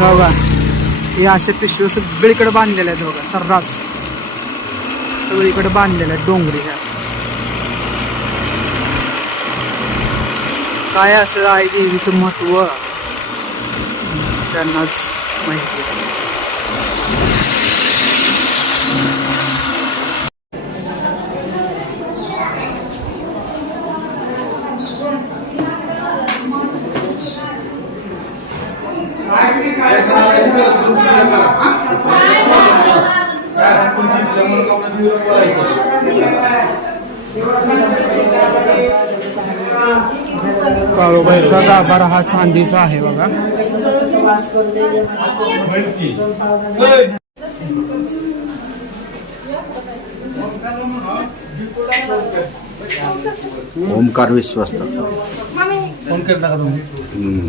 बघा हे असे पिशव्या सगळीकडे बांधलेल्या आहेत दोघा. सर्रास. सगळीकडे बांधलेल्या आहेत डोंगरी ह्या. काय असं आहे देवीचं महत्त्व? त्यांनाच माहिती काळोबाईचा गाभारा हा चांदीचा आहे बघा. ओमकार विश्वस्त हम्म.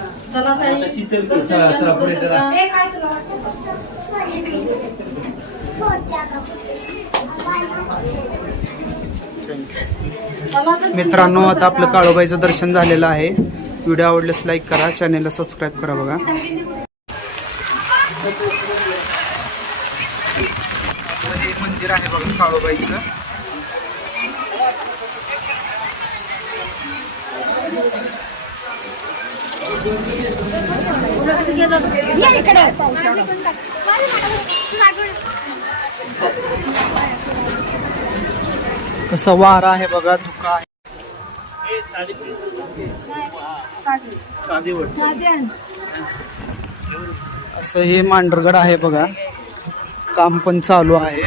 चला ताई. चला पुढे चला. ए, काय तुला वाटतं? मित्रांनो आता आपलं काळोबाईचं दर्शन झालेलं आहे. व्हिडिओ आवडल्यास लाईक करा चॅनेलला सबस्क्राईब करा बघा. हे मंदिर आहे बघा काळोबाईचं. कसं वारा आहे बघा धुका आहे. असं हे मांढरगड आहे बघा. काम पण चालू आहे.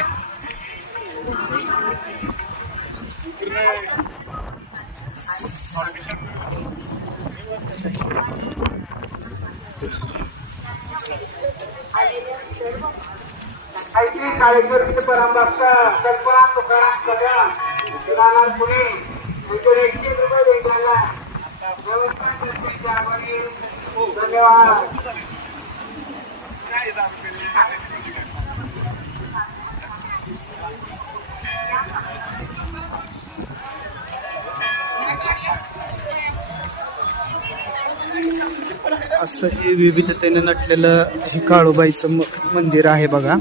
ऐशी काळेश्वरी परमभक्त कल्पना तुकाराम कल्याण नानाथ पुणे एकशे रुपये व्यवस्था धन्यवाद. असं हे विविधतेने नटलेलं हे काळूबाईचं म- मंदिर आहे बघा.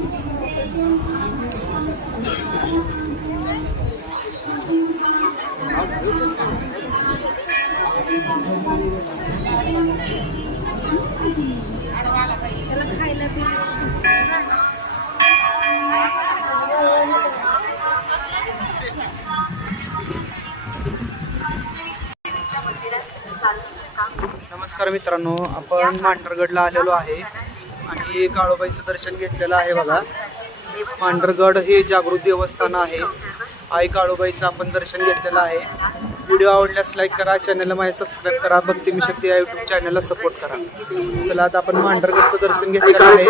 नमस्कार मित्रांनो आपण मांढरगडला आलेलो आहे आणि काळोबाईचं दर्शन घेतलेलं आहे बघा. मांढरगड हे जागृत देवस्थान आहे. आई काळोबाईचं आपण दर्शन घेतलेलं आहे. व्हिडिओ आवडल्यास लाईक करा चॅनलला माझ्या सबस्क्राईब करा भक्ती मी शक्ती या युट्यूब चॅनलला सपोर्ट करा. चला आता आपण मांढरगडचं दर्शन घेतलेलं आहे.